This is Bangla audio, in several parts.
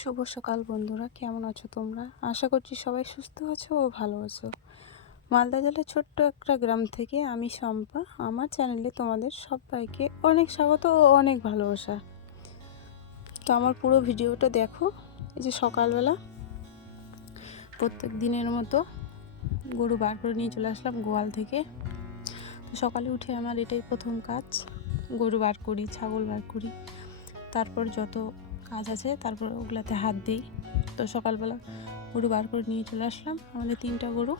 শুভ সকাল বন্ধুরা, কেমন আছো তোমরা? আশা করছি সবাই সুস্থ আছো ও ভালো আছো। মালদা জেলার ছোট্ট একটা গ্রাম থেকে আমি শম্পা, আমার চ্যানেলে তোমাদের সবাইকে অনেক স্বাগত ও অনেক ভালোবাসা। তো আমার পুরো ভিডিওটা দেখো। এই যে সকালবেলা প্রত্যেক দিনের মতো গরু বার করে নিয়ে চলে আসলাম গোয়াল থেকে। তো সকালে উঠে আমার এটাই প্রথম কাজ, গরু বার করি, ছাগল বার করি, তারপর যত কাজ আছে তারপর ওগুলাতে হাত দিই। তো সকালবেলা গরু বার করে নিয়ে চলে আসলাম। আমাদের 3টা গরু,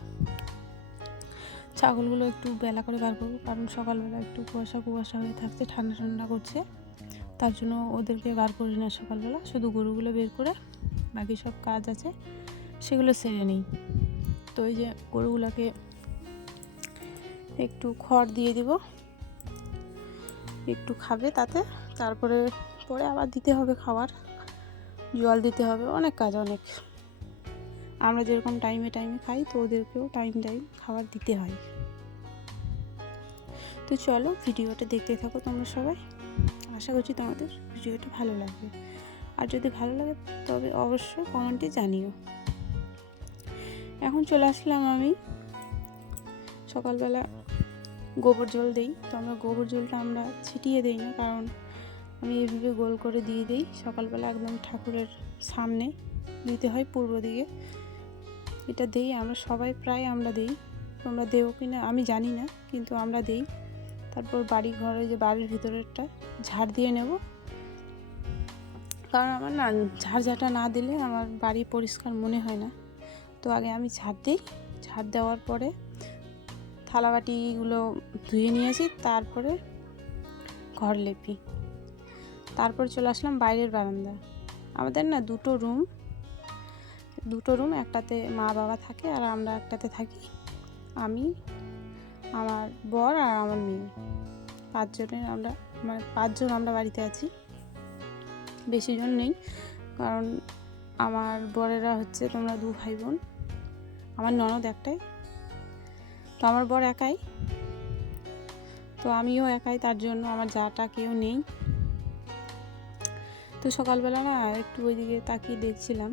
ছাগলগুলো একটু বেলা করে বার করবো, কারণ সকালবেলা একটু কুয়াশা কুয়াশা হয়ে থাকছে, ঠান্ডা ঠান্ডা করছে, তার জন্য ওদেরকে বার করি না সকালবেলা। শুধু গরুগুলো বের করে বাকি সব কাজ আছে সেগুলো সেরে নিই। তো এই যে গরুগুলোকে একটু খড় দিয়ে দেব, একটু খাবে তাতে, তারপরে পরে আবার দিতে হবে খাবার, জল দিতে হবে, অনেক কাজ অনেক। আমরা যেরকম টাইমে টাইমে খাই, তো ওদেরকেও টাইম খাবার দিতে হয়। তো চলো ভিডিওটা দেখতে থাকো তোমরা সবাই। আশা করছি তোমাদের ভিডিওটা ভালো লাগবে, আর যদি ভালো লাগে তবে অবশ্যই কমেন্টে জানিও। এখন চলে আসলাম আমি সকালবেলা গোবর জল দিই। তো আমরা গোবর জলটা আমরা ছিটিয়ে দিই না, কারণ আমি এইভাবে গোল করে দিয়ে দিই। সকালবেলা একদম ঠাকুরের সামনে দিতে হয়, পূর্ব দিকে। এটা দিই আমরা সবাই, প্রায় আমরা দিই। তোমরা দেও কি না আমি জানি না, কিন্তু আমরা দিই। তারপর বাড়ি ঘরে যে বাড়ির ভিতরেরটা ঝাড় দিয়ে নেব, কারণ আমার না ঝাড়ঝাঁটা না দিলে আমার বাড়ি পরিষ্কার মনে হয় না। তো আগে আমি ঝাড় দিই, ঝাড় দেওয়ার পরে থালাবাটিগুলো ধুয়ে নিয়ে আসি, তারপরে ঘর লেপি। তারপর চলে আসলাম বাইরের বারান্দা। আমাদের না দুটো রুম, একটাতে মা বাবা থাকে আর আমরা একটাতে থাকি। আমি, আমার বর আর আমার মেয়ে, 5জন আমরা বাড়িতে আছি। বেশি জন নেই, কারণ আমার বরেরা হচ্ছে তোমরা 2 ভাই বোন, আমার ননদ একটাই। তো আমার বর একাই, তো আমিও একাই, তার জন্য আমার যাটা কেউ নেই। তো সকালবেলা না একটু ওইদিকে তাকিয়ে দেখছিলাম,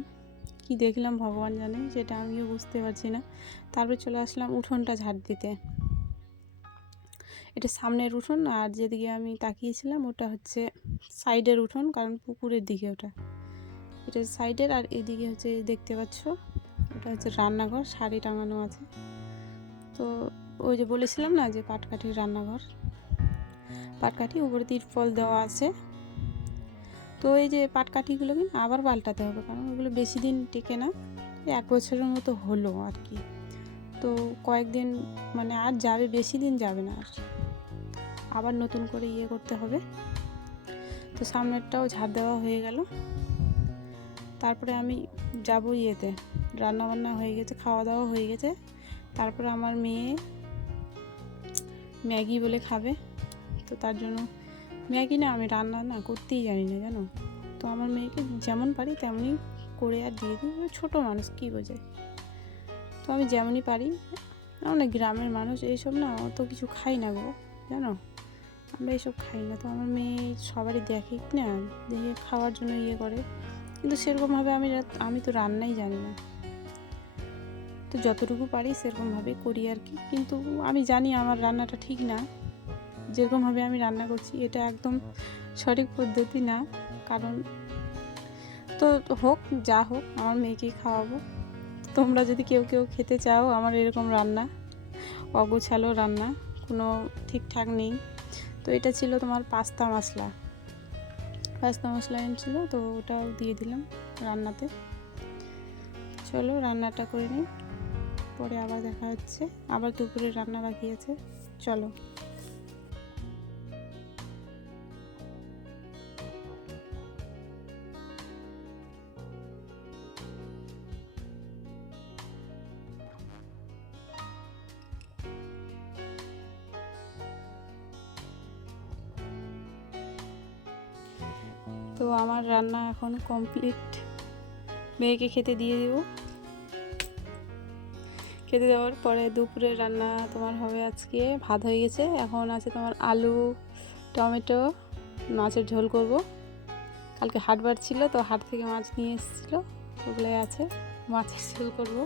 কি দেখলাম ভগবান জানে, সেটা আমিও বুঝতে পারছি না। তারপর চলে আসলাম উঠোনটা ঝাড় দিতে। এটা সামনের উঠোন, আর যেদিকে আমি তাকিয়েছিলাম ওটা হচ্ছে সাইডের উঠোন, কারণ পুকুরের দিকে ওটা। এটা সাইডের, আর এদিকে হচ্ছে দেখতে পাচ্ছ ওটা হচ্ছে রান্নাঘর, শাড়ি টাঙানো আছে। তো ওই যে বলেছিলাম না যে পাটকাঠির রান্নাঘর, পাটকাঠি, উপরে তিরপল দেওয়া আছে। তো এই যে পাটকাঠিগুলো কিন্তু আবার পাল্টাতে হবে, কারণ ওগুলো বেশি দিন টেকে না, 1 বছরের মতো হলো আর কি। তো কয়েকদিন মানে আর যাবে, বেশি দিন যাবে না, আর আবার নতুন করে করতে হবে। তো সামনেরটাও ঝাড় দেওয়া হয়ে গেল। তারপরে আমি যাব রান্নাবান্না হয়ে গেছে, খাওয়া দাওয়া হয়ে গেছে। তারপরে আমার মেয়ে ম্যাগি বলে খাবে, তো তার জন্য ম্যাগি না আমি রান্না না করতেই জানি না, জানো। তো আমার মেয়েকে যেমন পারি তেমনই করে আর দিয়ে দিই, ছোটো মানুষ কী বোঝে। তো আমি যেমনই পারি, আমরা গ্রামের মানুষ এইসব না অত কিছু খাই না গো, জানো, আমরা এইসব খাই না। তো আমার মেয়ে সবারই দেখে না, দেখে খাওয়ার জন্য করে, কিন্তু সেরকমভাবে আমি তো রান্নাই জানি না। তো যতটুকু পারি সেরকমভাবে করি আর কি। কিন্তু আমি জানি আমার রান্নাটা ঠিক না, যেরকমভাবে আমি রান্না করছি এটা একদম সঠিক পদ্ধতি না। কারণ তো হোক যা হোক, আমার মেয়েকেই খাওয়াবো। তোমরা যদি কেউ খেতে চাও আমার এরকম রান্না, অগোছালো রান্না, কোনো ঠিকঠাক নেই। তো এটা ছিল তোমার পাস্তা মশলা এনেছিল, তো ওটাও দিয়ে দিলাম রান্নাতে। চলো রান্নাটা করে নিই, পরে আবার দেখা হচ্ছে। আবার দুপুরে রান্না বাকি আছে, চলো। তো আমার রান্না এখন কমপ্লিট, মেয়েকে খেতে দিয়ে দেবো। খেতে দেওয়ার পরে দুপুরের রান্না তোমার হবে আজকে, ভাত হয়ে গেছে, এখন আছে তোমার আলু টমেটো মাছের ঝোল করব, কালকে হাটবার ছিল, তো হাট থেকে মাছ নিয়ে এসেছিলো, ওগুলোই আছে, মাছের ঝোল করব।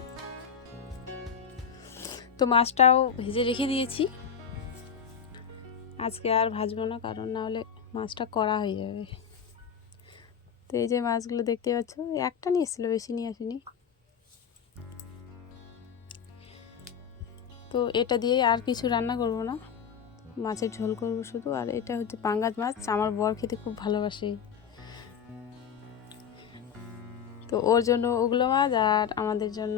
তো মাছটাও ভেজে রেখে দিয়েছি, আজকে আর ভাজবো না, কারণ না হলে মাছটা কড়া হয়ে যাবে। তো এই যে মাছগুলো দেখতে পাচ্ছ, একটা নিয়ে এসেছিলো, বেশি নিয়ে আসেনি। তো এটা দিয়েই আর কিছু রান্না করব না, মাছের ঝোল করব শুধু। আর এটা হচ্ছে পাঙ্গাস মাছ, আমার বর খেতে খুব ভালোবাসে, তো ওর জন্য ওগুলো মাছ, আর আমাদের জন্য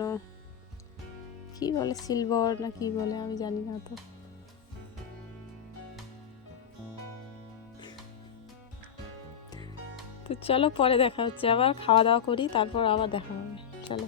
কি বলে সিলভার না কি বলে আমি জানি না। তো চলো পরে দেখা হচ্ছে, আবার খাওয়া দাওয়া করি, তারপর আবার দেখা হবে, চলো।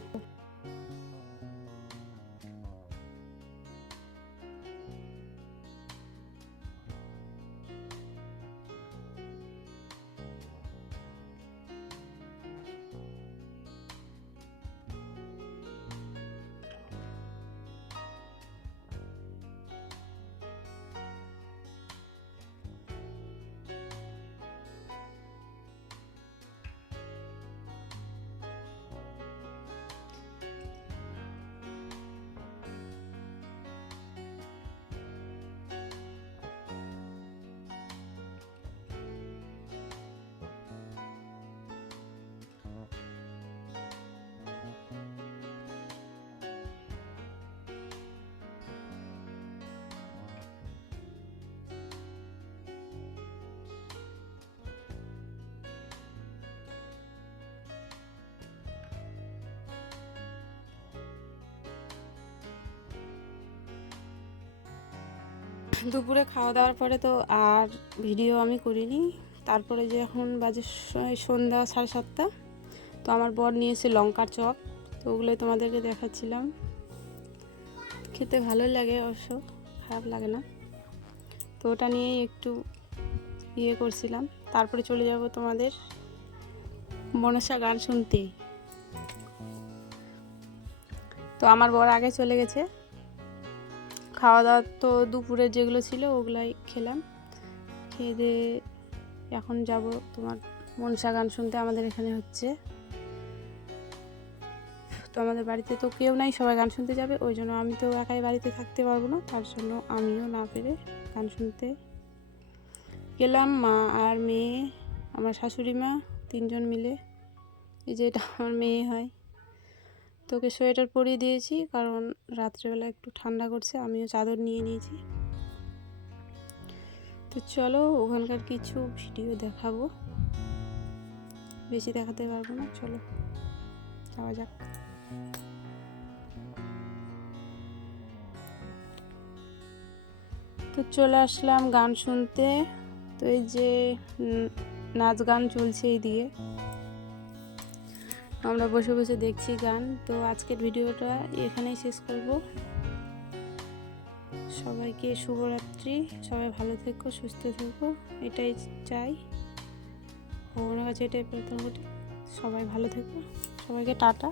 দুপুরে খাওয়া দাওয়ার পরে তো আর ভিডিও আমি করিনি। তারপরে যে এখন বাজে সন্ধ্যা 7:30, তো আমার বর নিয়ে এসে লঙ্কার চপ, তো ওগুলোই তোমাদেরকে দেখাচ্ছিলাম। খেতে ভালোই লাগে, অবশ্য খারাপ লাগে না। তো ওটা নিয়েই একটু করছিলাম। তারপরে চলে যাব তোমাদের মনসা গান শুনতে। তো আমার বর আগে চলে গেছে, খাওয়া দাওয়া তো দুপুরে যেগুলো ছিল ওগুলাই খেলাম, খেয়ে দিয়ে এখন যাব তোমার মনসা গান শুনতে। আমাদের এখানে হচ্ছে, তো আমাদের বাড়িতে তো কেউ নাই, সবাই গান শুনতে যাবে, ওই জন্য আমি তো একাই বাড়িতে থাকতে পারবো না, তার জন্য আমিও না পেরে গান শুনতে গেলাম। মা আর মেয়ে, আমার শাশুড়ি মা, 3 জন মিলে। এই যে এটা আমার মেয়ে হয়, তোকে সোয়েটার পরিয়ে দিয়েছি, কারণ রাত্রেবেলা একটু ঠান্ডা করছে, আমিও চাদর নিয়ে নিয়েছি। তো চলো ওখানকার কিছু ভিডিও দেখাবো, বেশি দেখাতে পারবো না, চলো যাওয়া যাক। তো চলে আসলাম গান শুনতে। তো এই যে নাচ গান চলছে এইদিকে, আমরা বসে বসে দেখছি গান। তো আজকের ভিডিওটা এখানেই শেষ করব। সবাইকে শুভরাত্রি, সবাই ভালো থেকো, সুস্থ থেকো, এটাই চাই, ভগবানের কাছে এটাই প্রার্থনা করি। সবাই ভালো থেকো, সবাইকে টাটা।